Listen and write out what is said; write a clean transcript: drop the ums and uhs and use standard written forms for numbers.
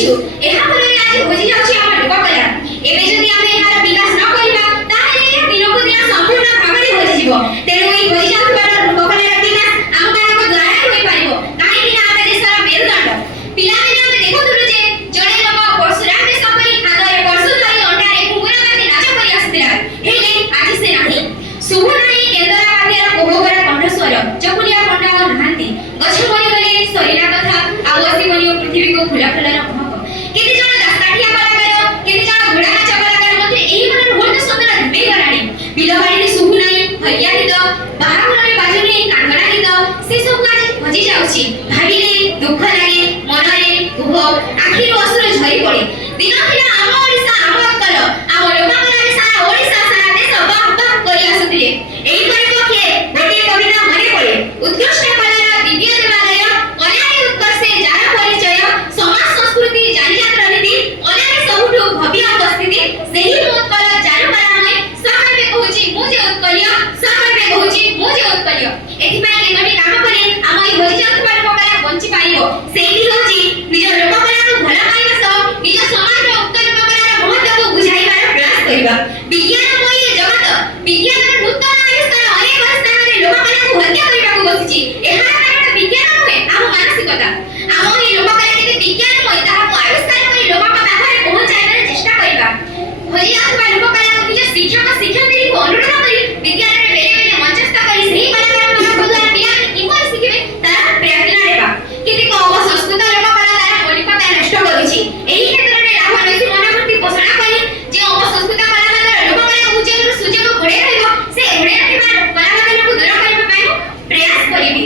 କରିଛୁ ଏହା ଫଳରେ ଆଜି ହଜି ଯାଉଛି ଆମ ଲୋକକଳା। ଏବେ ଯଦି ଆମେ ଏହାର ବିକାଶ ନ କରିବା ତାହେଲେ ଏହା ଦିନକୁ ଦିନ ସମ୍ପୂର୍ଣ୍ଣ ଭାବରେ ହଜିଯିବ। ତେଣୁ ଏହି ହଜି ଯାଉଥିବା ଲୋକକଳାର ବିକାଶ ଆମ ମାନଙ୍କ ଦ୍ୱାରା ହୋଇପାରିବ, କାହିଁକି ନା ଆମେ ଦେଶର ମେରୁଦଣ୍ଡ। ପିଲାମାନେ ଆମେ ଦେଖୁଥିଲୁ ଯେ ଜଣେ ଲୋକ ପରଶୁରାମ ବେଶ କରି ହାତରେ ପରଶୁ ଧରି ଅଣ୍ଟାରେ ଘୁଙ୍ଗୁର ବାନ୍ଧି ନାଚ କରି ଆସୁଥିଲା, ହେଲେ ଆଜି ସେ ନାହିଁ। ଶୁଭ ନାହିଁ କେନ୍ଦରା ବାଦ୍ୟର କୋହବର କଣ୍ଠସ୍ୱର, ଚକୁଲିଆ ପଣ୍ଡା ଆଉ ନାହାନ୍ତି। ଗଛ ମରିଗଲେ ସରିଲା କଥା, ଆଉ ଆସିବନି ପୃଥିବୀକୁ ଫୁଲ ଫୁଲର ମହକ। କେତେ ଜଣ ଦାସକାଠିଆ କଳାକାର, କେତେ ଜଣ ଘୋଡ଼ା ନାଚ କଳାକାର ମଧ୍ୟ ଏହି ମନର ହୁଏତ ସନ୍ଦର ଧୂପେଇ ଗଲାଣି। ବିଲବାଡ଼ିରେ ଶୁଭୁ ନାହିଁ ହରିଆ ଗୀତ, ବାହାଘରରେ ବାଜୁନି କାଙ୍ଗଣା ଗୀତ, ସେସବୁ ଆଜି ହଜି ଯାଉଛି। ଭାବିଲେ ଦୁଃଖ ଲାଗେ, ମନରେ କୁହ, ଆଖିରୁ ଅଶ୍ରୁ ଝରି ପଡ଼େ। ଦିନ ଥିଲା ଆମ ଓଡ଼ିଶା ଆମ ଅକଲ, ଆମ ଲୋକମାନେ ସାରା ଓଡ଼ିଶା ସାରା ଦେଶ ବାହ ବାହ କରି ଆସୁଥିଲେ। ଏହି ପରିପ୍ରେକ୍ଷୀରେ ଗୋଟିଏ କବିତା ମନେ ପଡ଼େ। ଉତ୍କୃଷ୍ଟ କଳାର ଦିବ୍ୟ ଦେବାଲୟ, କଳାରେ ଉତ୍କର୍ଷେ ଯାର ପରିଚୟ, ସମାଜ ସଂସ୍କୃତି ଜାନିଯାତ୍ରା ନୀତି, କଳାରେ ସବୁଠୁ ଭବ୍ୟ ଉପସ୍ଥିତି, ସେହି ମୋ ଉତ୍କଳ ଜାନୁ କଳାମୟ, ସହର୍ବେ କହୁଛି ମୁଁ ଯେ ଉତ୍କଳୀୟ, ସହର୍ବେ କହୁଛି ମୁଁ ଯେ ଉତ୍କଳୀୟ। ଏଥିପାଇଁ କେତୋଟି କାମ କଲେ ଆମ ଏହି ହଜି ଯାଉଥିବା ଲୋକକଳା ବଞ୍ଚି ପାରିବ। ସେଇଟି ହେଉଛି ନିଜ ଲୋକକଳାକୁ ଭଲ ପାଇବା ସହ ନିଜ ସମାଜର ଉକ୍ତ ଲୋକକଳାର ମହତ୍ତ୍ୱକୁ ବୁଝାଇବାର ପ୍ରୟାସ କରିବା। ବିଜ୍ଞାନମୟ ଏ ଜଗତ, ବିଜ୍ଞାନର ନୂତନ ଆବିଷ୍କାର ଅନେକ ସ୍ଥାନରେ ଲୋକକଳାକୁ ହତ୍ୟା କରିବାକୁ ବସିଛି। ଏହାର କାରଣ ବିଜ୍ଞାନ ନୁହେଁ, ଆମ ମାନସିକତା। ଆମ ଏହି ଲୋକକଳା କେତେ ବିଜ୍ଞାନମୟ ତାହାକୁ ଆବିଷ୍କାର କରି ଲୋକଙ୍କ ପାଖରେ ପହଞ୍ଚାଇବାର ଚେଷ୍ଟା କରିବା। ହଜି ଯାଉଥିବା ଲୋକକଳାକୁ ନିଜ ଶିକ୍ଷକ ଶିକ୍ଷୟିତ୍ରୀଙ୍କୁ ଅନୁରୋଧ କରି ବିଦ୍ୟାଳୟରେ ବେଳେ ବେଳେ ମଞ୍ଚସ୍ଥ କରି ସେହି କଳାକାରମାନଙ୍କ ଦ୍ୱାରା ପିଲାମାନେ କିପରି ଶିଖିବେ ତାର ପ୍ରେରଣା ଦେବା। କେତେକ ଅପସଂସ୍କୃତ ଲୋକକଳା ତାର ମୌଳିକତା ନଷ୍ଟ କରୁଛି। ଏହି କ୍ଷେତ୍ରରେ ରାହୁଲ ମନୋବୃତ୍ତି ପୋଷଣ କରି ଯେ ଅପସଂସ୍କୃତ କଳାକାରର ଲୋକକଳାକୁ ଯେଉଁ ସୁଯୋଗ ଘୋଡ଼େଇ ରହିବ, ସେ ଘୋଡ଼େଇ ରଖିବା କଳାକାରମାନଙ୍କୁ ଦୂର କରିବା ପାଇଁ ପ୍ରୟାସ କରିବି।